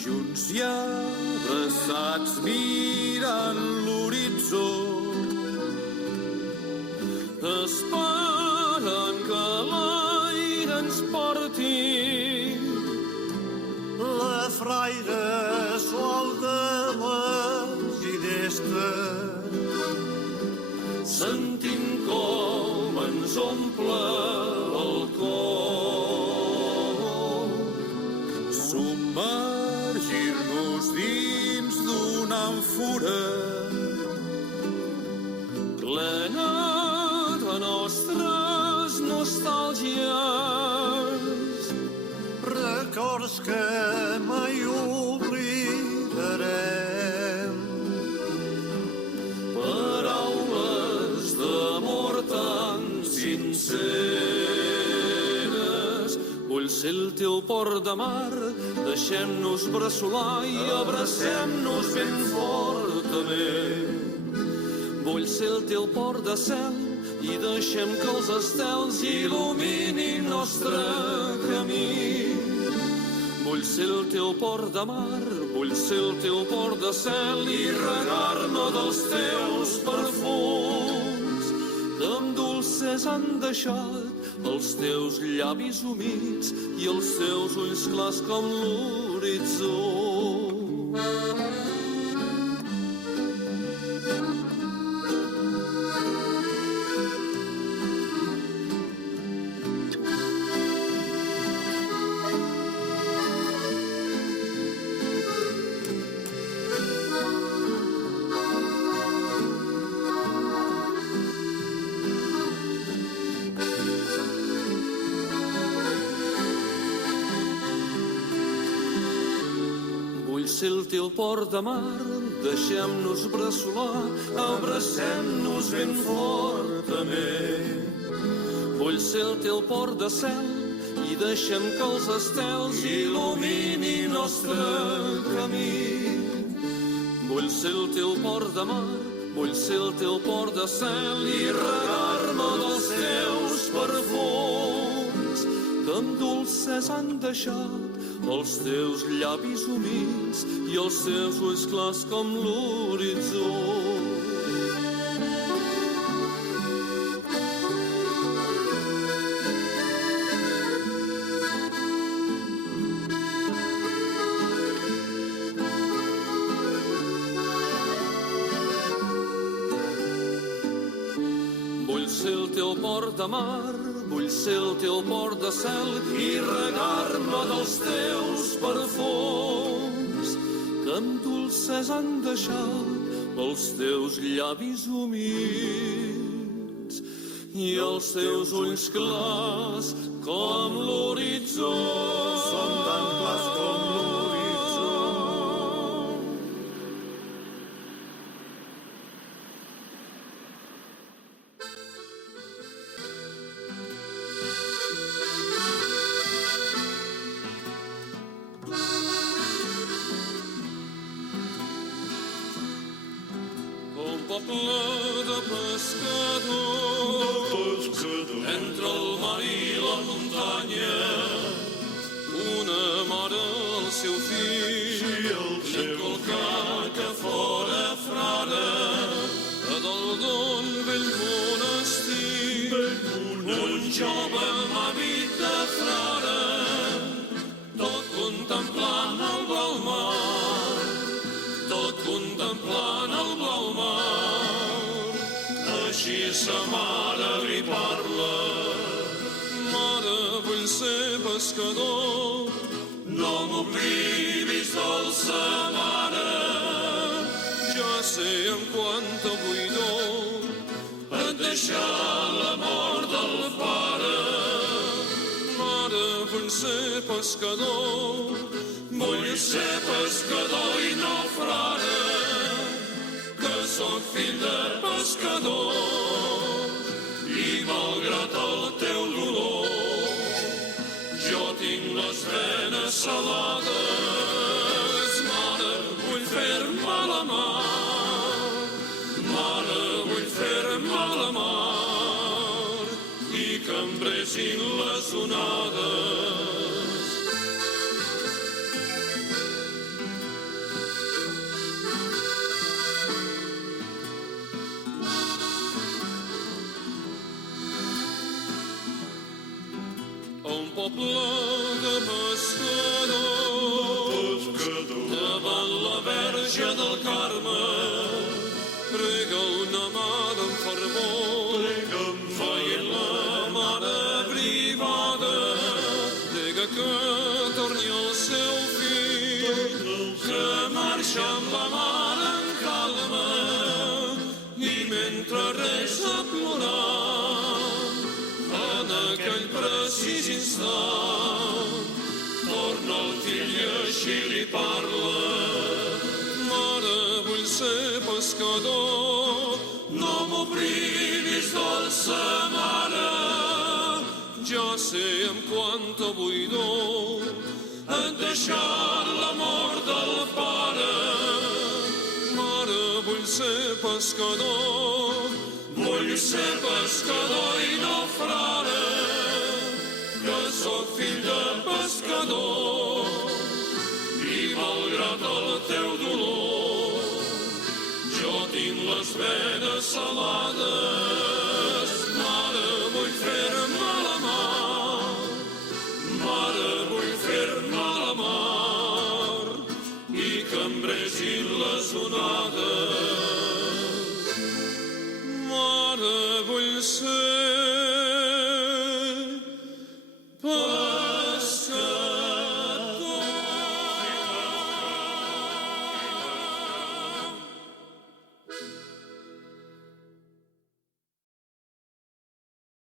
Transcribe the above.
Junts i abraçats mirant l'horitzó, esperant que l'aire ens porti la fraire suau de les ginestes, sentint com ens omple el cor. Submergir-nos dins d'una àmfora plena de nostres nostàlgies, records que mai oblidarem, paraules d'amor tan sinceres. Vull ser el teu port de mar, deixem-nos bressolar i abracem-nos ben fortament. Vull ser el teu port de cel i deixem que els estels il·luminin nostre camí. Vull ser el teu port de mar, vull ser el teu port de cel i regar-me dels teus perfums, que amb dolces han deixat els teus llavis humits i els teus ulls clars com l'horitzó. Vull ser el teu port de mar, deixem-nos bressolar, abracem-nos ben fortament. Vull ser el teu port de cel i deixem que els estels il·luminin nostre camí. Vull ser el teu port de mar, vull ser el teu port de cel i regar-me dels teus perfums, que amb dolces han deixat els teus llavis humits i els teus ulls clars com l'horitzó. Vull ser el teu port de mar, vull ser el teu port de cel i regar-me dels teus perfums, que amb dolces han deixat els teus llavis humits i els teus ulls clars com l'horitzó. són tan clars com l'horitzó. Un poble de pescadors, entre el mar i la muntanya, una mare el seu fill, inculcat que fora frare, a dalt d'un vell monestir, un jove amb hàbit de frare, tot contemplant el blau mar, tot contemplant el blau mar. Així sa mare li parla: mare, vull ser pescador, no m'oblidis, dolça mare. Ja sé en quanta buidor et deixà la mort del pare. Mare, vull ser pescador, vull ser pescador i no frare, que sóc fill de pescador i malgrat el teu dolor jo tinc que em bresin les onades. A un poble de pescadors, davant la Verge del Carme, prega una mare amb fervor, veient la mare privada, prega que torni el seu fill, que marxa amb la mare en calma, i mentre resa plorant, en aquell precís instant, torna el fill i així li parla. Mare, vull ser pescador, no m'oblidis, dolça mare. Ja sé amb quanta buidor et deixat l'amor del pare. Mare, vull ser pescador, vull ser pescador i no frare, que sóc fill de pescador, i malgrat el teu dolor, jo tinc les venes salades. Mare, vull fer-me la mar, mare, vull fer-me la mar, i que em bresin les onades.